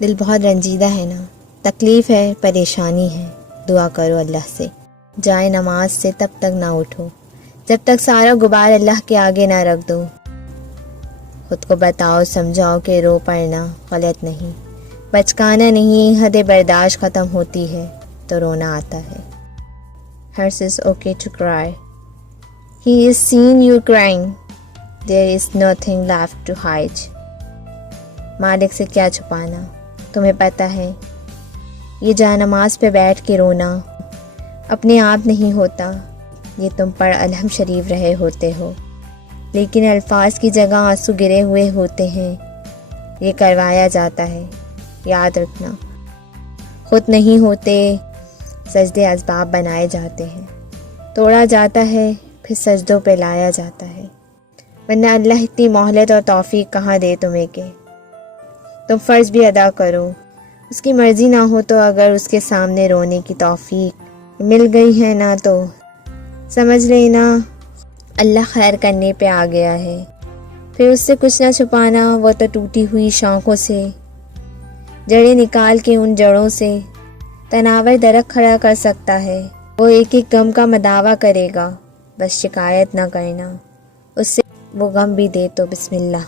دل بہت رنجیدہ ہے نا، تکلیف ہے، پریشانی ہے، دعا کرو اللہ سے، جائے نماز سے تب تک نہ اٹھو جب تک سارا غبار اللہ کے آگے نہ رکھ دو۔ خود کو بتاؤ سمجھاؤ کہ رو پڑنا غلط نہیں، بچکانا نہیں، حد برداشت ختم ہوتی ہے تو رونا آتا ہے۔ Hers is okay to cry. He is seen you crying. There is nothing left to hide. مالک سے کیا چھپانا، تمہیں پتہ ہے یہ جائے نماز پہ بیٹھ کے رونا اپنے آپ نہیں ہوتا، یہ تم پڑھ الحم شریف رہے ہوتے ہو، لیکن الفاظ کی جگہ آنسو گرے ہوئے ہوتے ہیں، یہ کروایا جاتا ہے، یاد رکھنا۔ خود نہیں ہوتے، سجدے اسباب بنائے جاتے ہیں، توڑا جاتا ہے پھر سجدوں پہ لایا جاتا ہے، ورنہ اللہ اتنی مہلت اور توفیق کہاں دے تمہیں کہ تم فرض بھی ادا کرو۔ اس کی مرضی نہ ہو تو اگر اس کے سامنے رونے کی توفیق مل گئی ہے نا تو سمجھ لینا اللہ خیر کرنے پہ آ گیا ہے، پھر اس سے کچھ نہ چھپانا، وہ تو ٹوٹی ہوئی شاخوں سے جڑیں نکال کے ان جڑوں سے تناور درخت کھڑا کر سکتا ہے، وہ ایک ایک غم کا مداوع کرے گا، بس شکایت نہ کرنا، اس سے وہ غم بھی دے تو بسم اللہ۔